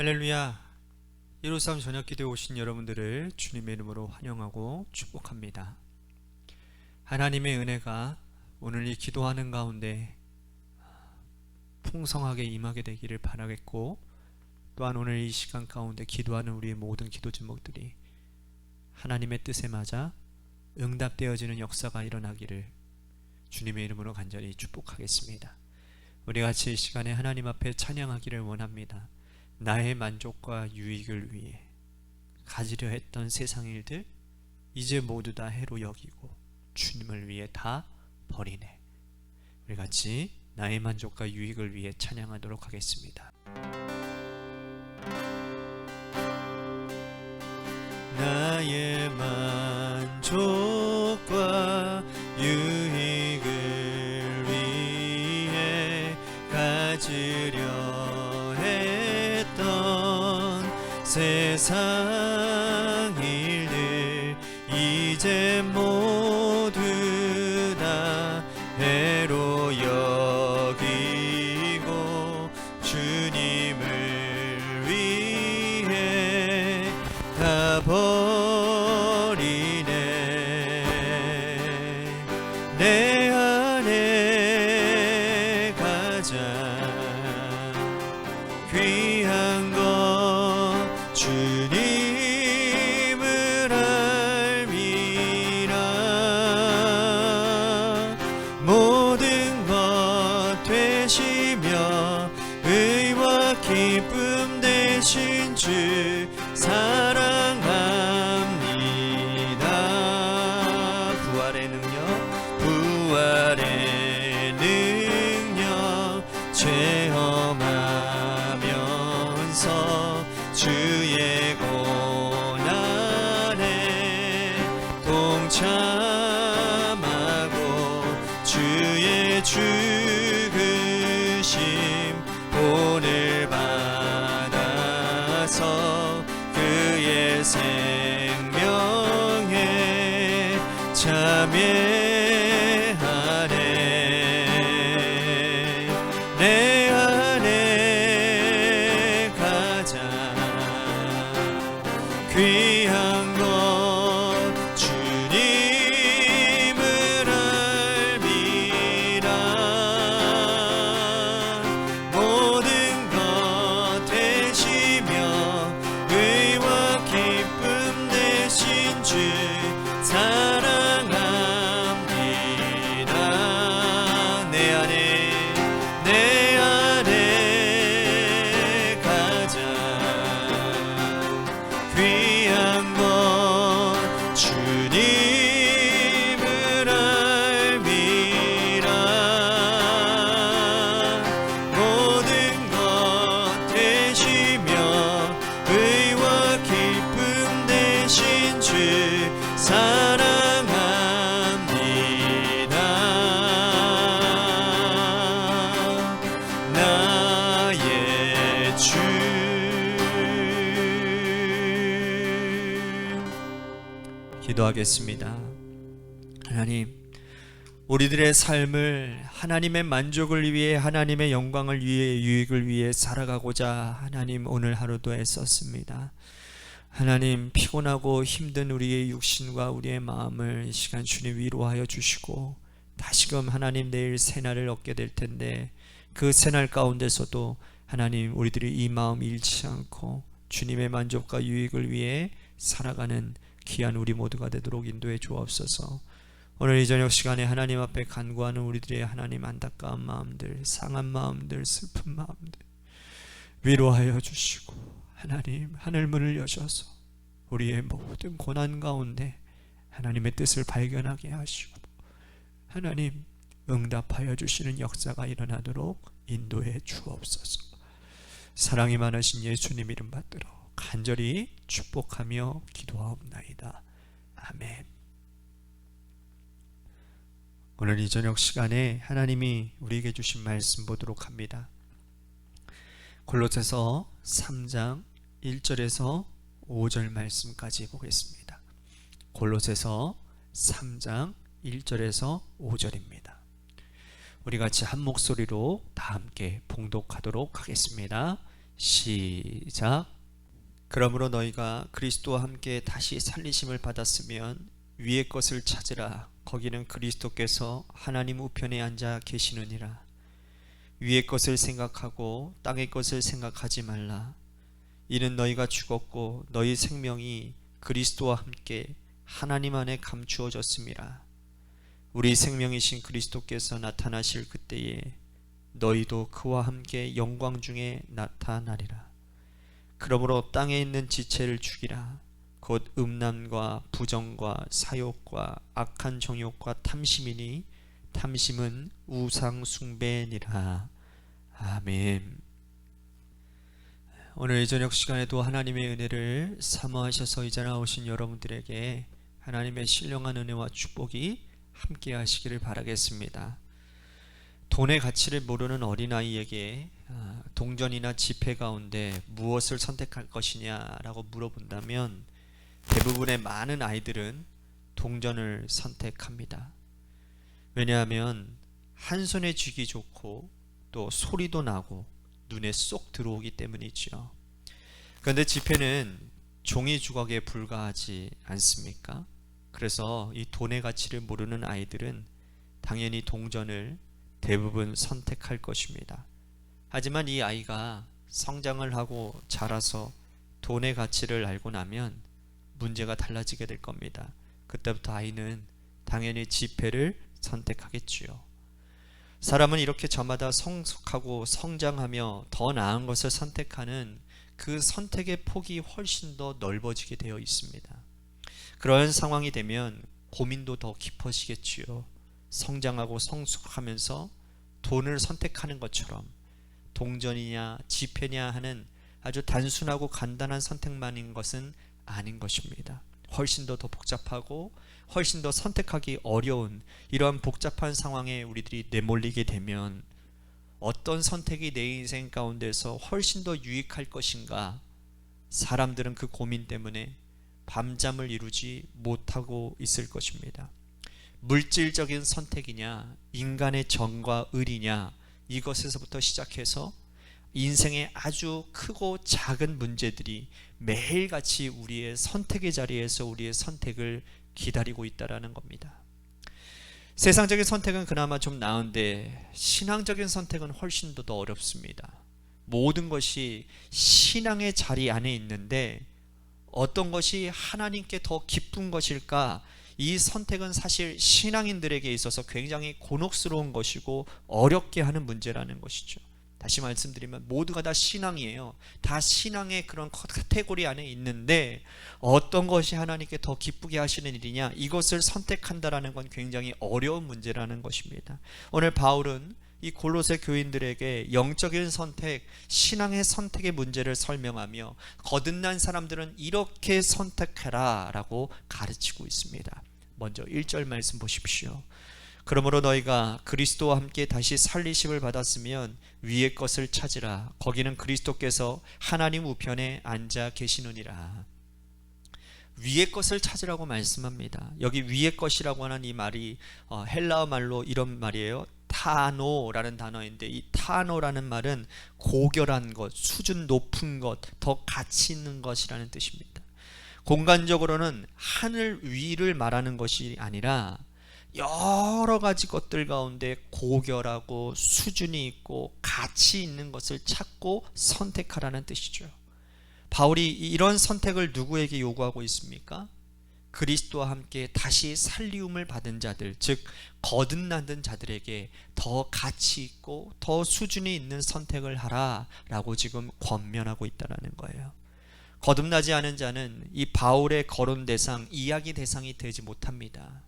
할렐루야. 153 저녁기도에 오신 여러분들을 주님의 이름으로 환영하고 축복합니다. 하나님의 은혜가 오늘 이 기도하는 가운데 풍성하게 임하게 되기를 바라겠고, 또한 오늘 이 시간 가운데 기도하는 우리의 모든 기도 제목들이 하나님의 뜻에 맞아 응답되어지는 역사가 일어나기를 주님의 이름으로 간절히 축복하겠습니다. 우리 같이 이 시간에 하나님 앞에 찬양하기를 원합니다. 나의 만족과 유익을 위해 가지려 했던 세상 일들 이제 모두 다 해로 여기고 주님을 위해 다 버리네. 우리 같이 나의 만족과 유익을 위해 찬양하도록 하겠습니다. 나의 만족과 유익을 위해 가지려 세상 일들 이제 모두 다 해로 여기고 주님을 위해 다 버리네. 내 안에 가장 귀한 것 주님을 알미라. 모든 것 되시며 의와 기쁨 되신 주 사랑합니다. 부활의 능력 체험하면서 주의 고난에 동참하고 주의 죽으심 본을 받아서 그의 생명에 참여하네. 내 안에 가장 귀한 것 주님을 알미라. 모든 것 되시며 의와 기쁨 되신 주 사랑합니다. 내 안에 가장 귀한 것 주님을 알미라. 모든 것 되시며 의와 기쁨 되신 주 사랑합니다. 나의 주. 기도하겠습니다. 하나님, 우리들의 삶을 하나님의 만족을 위해, 하나님의 영광을 위해, 유익을 위해 살아가고자 하나님 오늘 하루도 애썼습니다. 하나님, 피곤하고 힘든 우리의 육신과 우리의 마음을 이 시간 주님 위로하여 주시고, 다시금 하나님 내일 새날을 얻게 될 텐데 그 새날 가운데서도 하나님 우리들이 이 마음 잃지 않고 주님의 만족과 유익을 위해 살아가는 귀한 우리 모두가 되도록 인도해 주옵소서. 오늘 이 저녁 시간에 하나님 앞에 간구하는 우리들의 하나님 안타까운 마음들, 상한 마음들, 슬픈 마음들 위로하여 주시고, 하나님 하늘문을 여셔서 우리의 모든 고난 가운데 하나님의 뜻을 발견하게 하시고 하나님 응답하여 주시는 역사가 일어나도록 인도해 주옵소서. 사랑이 많으신 예수님 이름 받들어 간절히 축복하며 기도하옵나이다. 아멘. 오늘 이 저녁 시간에 하나님이 우리에게 주신 말씀 보도록 합니다. 골로새서 3장 1절에서 5절 말씀까지 보겠습니다. 골로새서 3장 1절에서 5절입니다. 우리 같이 한 목소리로 다 함께 봉독하도록 하겠습니다. 시작. 그러므로 너희가 그리스도와 함께 다시 살리심을 받았으면 위의 것을 찾으라. 거기는 그리스도께서 하나님 우편에 앉아 계시느니라. 위의 것을 생각하고 땅의 것을 생각하지 말라. 이는 너희가 죽었고 너희 생명이 그리스도와 함께 하나님 안에 감추어졌음이라. 우리 생명이신 그리스도께서 나타나실 그때에 너희도 그와 함께 영광 중에 나타나리라. 그러므로 땅에 있는 지체를 죽이라. 곧 음란과 부정과 사욕과 악한 정욕과 탐심이니 탐심은 우상 숭배니라. 아멘. 오늘 저녁 시간에도 하나님의 은혜를 사모하셔서 이 자리에 나오신 여러분들에게 하나님의 신령한 은혜와 축복이 함께 하시기를 바라겠습니다. 돈의 가치를 모르는 어린아이에게 동전이나 지폐 가운데 무엇을 선택할 것이냐라고 물어본다면 대부분의 많은 아이들은 동전을 선택합니다. 왜냐하면 한 손에 쥐기 좋고 또 소리도 나고 눈에 쏙 들어오기 때문이죠. 그런데 지폐는 종이 조각에 불과하지 않습니까? 그래서 이 돈의 가치를 모르는 아이들은 당연히 동전을 대부분 선택할 것입니다. 하지만 이 아이가 성장을 하고 자라서 돈의 가치를 알고 나면 문제가 달라지게 될 겁니다. 그때부터 아이는 당연히 지폐를 선택하겠지요. 사람은 이렇게 저마다 성숙하고 성장하며 더 나은 것을 선택하는 그 선택의 폭이 훨씬 더 넓어지게 되어 있습니다. 그런 상황이 되면 고민도 더 깊어지겠지요. 성장하고 성숙하면서 돈을 선택하는 것처럼 동전이냐 지폐냐 하는 아주 단순하고 간단한 선택만인 것은 아닌 것입니다. 훨씬 더 복잡하고 훨씬 더 선택하기 어려운 이러한 복잡한 상황에 우리들이 내몰리게 되면 어떤 선택이 내 인생 가운데서 훨씬 더 유익할 것인가, 사람들은 그 고민 때문에 밤잠을 이루지 못하고 있을 것입니다. 물질적인 선택이냐 인간의 정과 의리냐, 이것에서부터 시작해서 인생의 아주 크고 작은 문제들이 매일같이 우리의 선택의 자리에서 우리의 선택을 기다리고 있다는 겁니다. 세상적인 선택은 그나마 좀 나은데 신앙적인 선택은 훨씬 더 어렵습니다. 모든 것이 신앙의 자리 안에 있는데 어떤 것이 하나님께 더 기쁜 것일까? 이 선택은 사실 신앙인들에게 있어서 굉장히 곤혹스러운 것이고 어렵게 하는 문제라는 것이죠. 다시 말씀드리면 모두가 다 신앙이에요. 다 신앙의 그런 카테고리 안에 있는데 어떤 것이 하나님께 더 기쁘게 하시는 일이냐, 이것을 선택한다라는 건 굉장히 어려운 문제라는 것입니다. 오늘 바울은 이 골로새 교인들에게 영적인 선택, 신앙의 선택의 문제를 설명하며 거듭난 사람들은 이렇게 선택해라 라고 가르치고 있습니다. 먼저 1절 말씀 보십시오. 그러므로 너희가 그리스도와 함께 다시 살리심을 받았으면 위의 것을 찾으라. 거기는 그리스도께서 하나님 우편에 앉아 계시느니라. 위의 것을 찾으라고 말씀합니다. 여기 위의 것이라고 하는 이 말이 헬라어 말로 이런 말이에요. 타노라는 단어인데 이 타노라는 말은 고결한 것, 수준 높은 것, 더 가치 있는 것이라는 뜻입니다. 공간적으로는 하늘 위를 말하는 것이 아니라 여러 가지 것들 가운데 고결하고 수준이 있고 가치 있는 것을 찾고 선택하라는 뜻이죠. 바울이 이런 선택을 누구에게 요구하고 있습니까? 그리스도와 함께 다시 살리움을 받은 자들, 즉 거듭난 자들에게 더 가치 있고 더 수준이 있는 선택을 하라라고 지금 권면하고 있다는 거예요. 거듭나지 않은 자는 이 바울의 거론 대상, 이야기 대상이 되지 못합니다.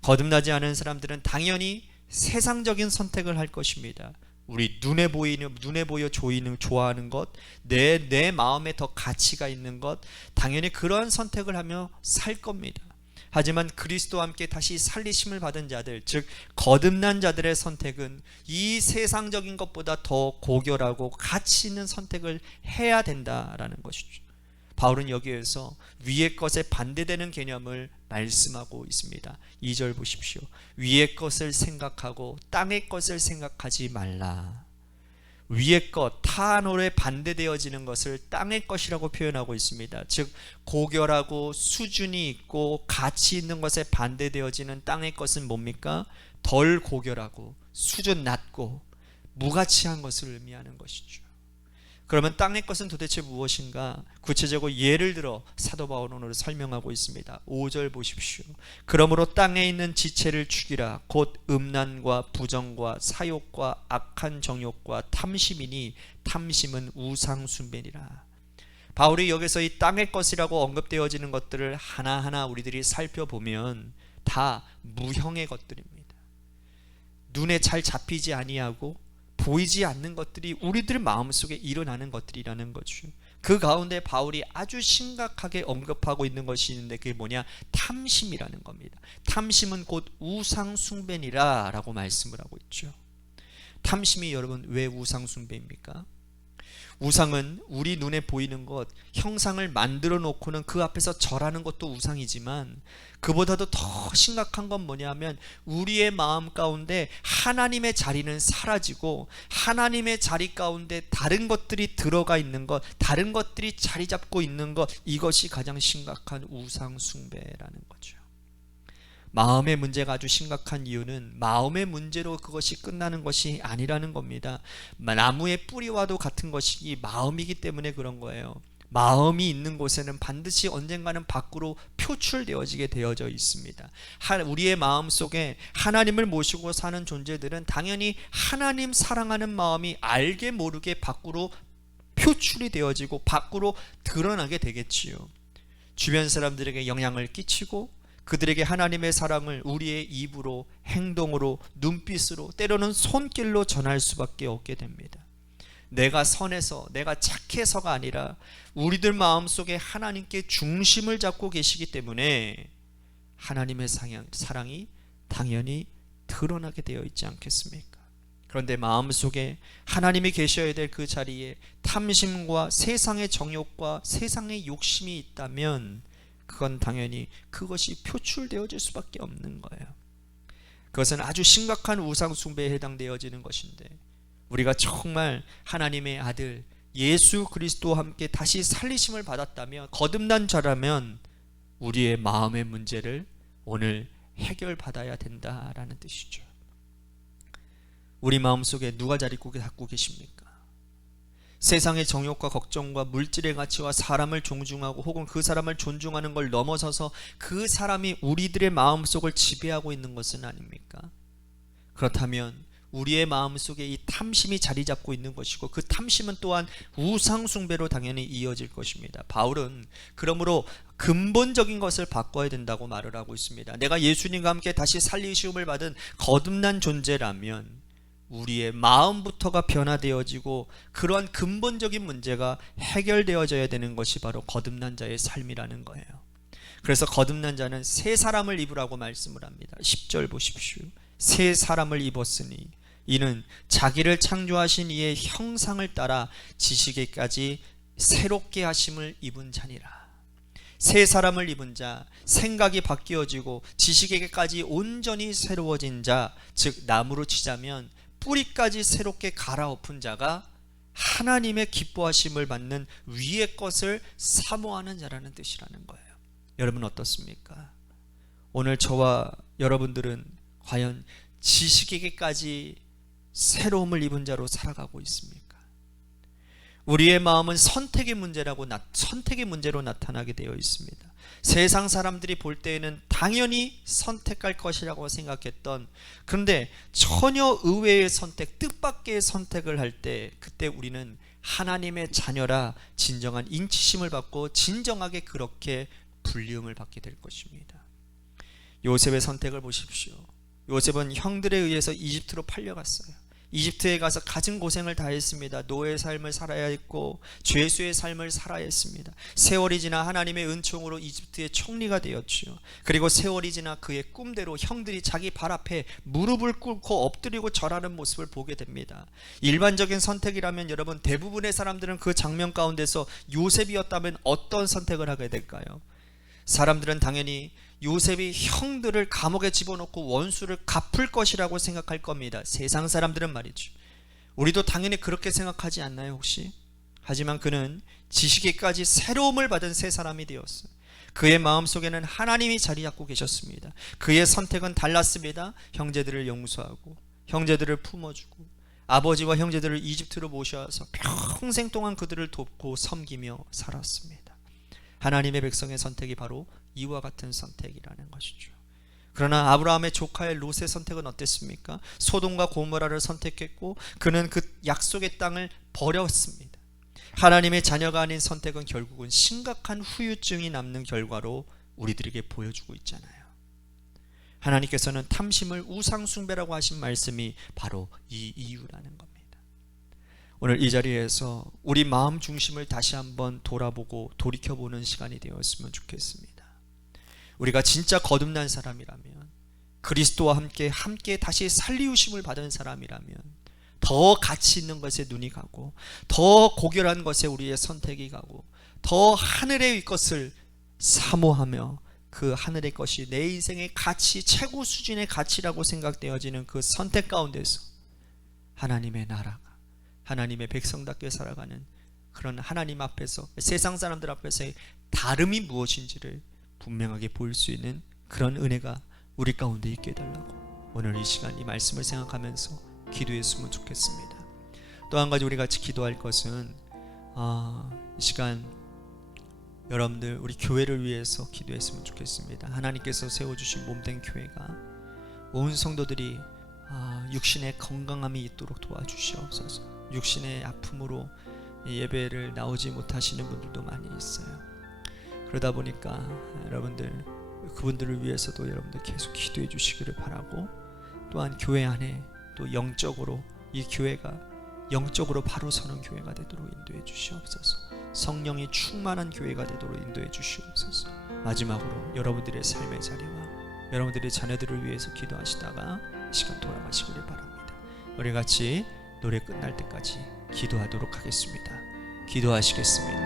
거듭나지 않은 사람들은 당연히 세상적인 선택을 할 것입니다. 우리 눈에 보여 좋아하는 것, 내 마음에 더 가치가 있는 것, 당연히 그러한 선택을 하며 살 겁니다. 하지만 그리스도와 함께 다시 살리심을 받은 자들, 즉 거듭난 자들의 선택은 이 세상적인 것보다 더 고결하고 가치 있는 선택을 해야 된다라는 것이죠. 바울은 여기에서 위의 것에 반대되는 개념을 말씀하고 있습니다. 2절 보십시오. 위의 것을 생각하고 땅의 것을 생각하지 말라. 위의 것, 타노에 반대되어지는 것을 땅의 것이라고 표현하고 있습니다. 즉 고결하고 수준이 있고 가치 있는 것에 반대되어지는 땅의 것은 뭡니까? 덜 고결하고 수준 낮고 무가치한 것을 의미하는 것이죠. 그러면 땅의 것은 도대체 무엇인가? 구체적으로 예를 들어 사도 바울은 오늘 설명하고 있습니다. 5절 보십시오. 그러므로 땅에 있는 지체를 죽이라. 곧 음란과 부정과 사욕과 악한 정욕과 탐심이니 탐심은 우상 숭배니라. 바울이 여기서 이 땅의 것이라고 언급되어지는 것들을 하나하나 우리들이 살펴보면 다 무형의 것들입니다. 눈에 잘 잡히지 아니하고 보이지 않는 것들이 우리들 마음속에 일어나는 것들이라는 거죠. 그 가운데 바울이 아주 심각하게 언급하고 있는 것이 있는데 그게 뭐냐? 탐심이라는 겁니다. 탐심은 곧 우상 숭배니라 라고 말씀을 하고 있죠. 탐심이 여러분 왜 우상 숭배입니까? 우상은 우리 눈에 보이는 것, 형상을 만들어 놓고는 그 앞에서 절하는 것도 우상이지만 그보다도 더 심각한 건 뭐냐면 우리의 마음 가운데 하나님의 자리는 사라지고 하나님의 자리 가운데 다른 것들이 들어가 있는 것, 다른 것들이 자리 잡고 있는 것, 이것이 가장 심각한 우상 숭배라는 거죠. 마음의 문제가 아주 심각한 이유는 마음의 문제로 그것이 끝나는 것이 아니라는 겁니다. 나무의 뿌리와도 같은 것이 마음이기 때문에 그런 거예요. 마음이 있는 곳에는 반드시 언젠가는 밖으로 표출되어지게 되어져 있습니다. 우리의 마음 속에 하나님을 모시고 사는 존재들은 당연히 하나님 사랑하는 마음이 알게 모르게 밖으로 표출이 되어지고 밖으로 드러나게 되겠지요. 주변 사람들에게 영향을 끼치고 그들에게 하나님의 사랑을 우리의 입으로, 행동으로, 눈빛으로, 때로는 손길로 전할 수밖에 없게 됩니다. 내가 선해서, 내가 착해서가 아니라 우리들 마음속에 하나님께 중심을 잡고 계시기 때문에 하나님의 사랑이 당연히 드러나게 되어 있지 않겠습니까? 그런데 마음속에 하나님이 계셔야 될 그 자리에 탐심과 세상의 정욕과 세상의 욕심이 있다면 그건 당연히 그것이 표출되어질 수밖에 없는 거예요. 그것은 아주 심각한 우상 숭배에 해당되어지는 것인데 우리가 정말 하나님의 아들 예수 그리스도와 함께 다시 살리심을 받았다면 거듭난 자라면 우리의 마음의 문제를 오늘 해결받아야 된다라는 뜻이죠. 우리 마음속에 누가 자리 잡고 계십니까? 세상의 정욕과 걱정과 물질의 가치와 사람을 존중하고 혹은 그 사람을 존중하는 걸 넘어서서 그 사람이 우리들의 마음속을 지배하고 있는 것은 아닙니까? 그렇다면 우리의 마음속에 이 탐심이 자리 잡고 있는 것이고 그 탐심은 또한 우상 숭배로 당연히 이어질 것입니다. 바울은 그러므로 근본적인 것을 바꿔야 된다고 말을 하고 있습니다. 내가 예수님과 함께 다시 살리심을 받은 거듭난 존재라면 우리의 마음부터가 변화되어지고 그러한 근본적인 문제가 해결되어져야 되는 것이 바로 거듭난 자의 삶이라는 거예요. 그래서 거듭난 자는 새 사람을 입으라고 말씀을 합니다. 10절 보십시오. 새 사람을 입었으니 이는 자기를 창조하신 이의 형상을 따라 지식에까지 새롭게 하심을 입은 자니라. 새 사람을 입은 자, 생각이 바뀌어지고 지식에게까지 온전히 새로워진 자, 즉 나무로 치자면 뿌리까지 새롭게 갈아엎은 자가 하나님의 기뻐하심을 받는 위의 것을 사모하는 자라는 뜻이라는 거예요. 여러분 어떻습니까? 오늘 저와 여러분들은 과연 지식에게까지 새로움을 입은 자로 살아가고 있습니까? 우리의 마음은 선택의 문제로 나타나게 되어 있습니다. 세상 사람들이 볼 때에는 당연히 선택할 것이라고 생각했던, 그런데 전혀 의외의 선택, 뜻밖의 선택을 할 때 그때 우리는 하나님의 자녀라 진정한 인치심을 받고 진정하게 그렇게 불리움을 받게 될 것입니다. 요셉의 선택을 보십시오. 요셉은 형들에 의해서 이집트로 팔려갔어요. 이집트에 가서 가진 고생을 다 했습니다. 노예의 삶을 살아야 했고 죄수의 삶을 살아야 했습니다. 세월이 지나 하나님의 은총으로 이집트의 총리가 되었지요. 그리고 세월이 지나 그의 꿈대로 형들이 자기 발 앞에 무릎을 꿇고 엎드리고 절하는 모습을 보게 됩니다. 일반적인 선택이라면 여러분 대부분의 사람들은 그 장면 가운데서 요셉이었다면 어떤 선택을 하게 될까요? 사람들은 당연히 요셉이 형들을 감옥에 집어넣고 원수를 갚을 것이라고 생각할 겁니다. 세상 사람들은 말이죠. 우리도 당연히 그렇게 생각하지 않나요 혹시? 하지만 그는 지식에까지 새로움을 받은 새 사람이 되었어요. 그의 마음속에는 하나님이 자리 잡고 계셨습니다. 그의 선택은 달랐습니다. 형제들을 용서하고 형제들을 품어주고 아버지와 형제들을 이집트로 모셔와서 평생 동안 그들을 돕고 섬기며 살았습니다. 하나님의 백성의 선택이 바로 이와 같은 선택이라는 것이죠. 그러나 아브라함의 조카의 롯의 선택은 어땠습니까? 소돔과 고모라를 선택했고 그는 그 약속의 땅을 버렸습니다. 하나님의 자녀가 아닌 선택은 결국은 심각한 후유증이 남는 결과로 우리들에게 보여주고 있잖아요. 하나님께서는 탐심을 우상숭배라고 하신 말씀이 바로 이 이유라는 겁니다. 오늘 이 자리에서 우리 마음 중심을 다시 한번 돌아보고 돌이켜보는 시간이 되었으면 좋겠습니다. 우리가 진짜 거듭난 사람이라면, 그리스도와 함께 다시 살리우심을 받은 사람이라면 더 가치 있는 것에 눈이 가고 더 고결한 것에 우리의 선택이 가고 더 하늘의 것을 사모하며 그 하늘의 것이 내 인생의 가치, 최고 수준의 가치라고 생각되어지는 그 선택 가운데서 하나님의 나라가, 하나님의 백성답게 살아가는 그런 하나님 앞에서, 세상 사람들 앞에서의 다름이 무엇인지를 분명하게 볼 수 있는 그런 은혜가 우리 가운데 있게 해달라고 오늘 이 시간 이 말씀을 생각하면서 기도했으면 좋겠습니다. 또 한 가지 우리 같이 기도할 것은 이 시간 여러분들 우리 교회를 위해서 기도했으면 좋겠습니다. 하나님께서 세워주신 몸된 교회가 온 성도들이 육신의 건강함이 있도록 도와주시옵소서. 육신의 아픔으로 예배를 나오지 못하시는 분들도 많이 있어요. 그러다 보니까 여러분들 그분들을 위해서도 여러분들 계속 기도해 주시기를 바라고, 또한 교회 안에 또 영적으로 이 교회가 영적으로 바로 서는 교회가 되도록 인도해 주시옵소서. 성령이 충만한 교회가 되도록 인도해 주시옵소서. 마지막으로 여러분들의 삶의 자리와 여러분들의 자녀들을 위해서 기도하시다가 시간 돌아가시기를 바랍니다. 우리 같이 노래 끝날 때까지 기도하도록 하겠습니다. 기도하시겠습니다.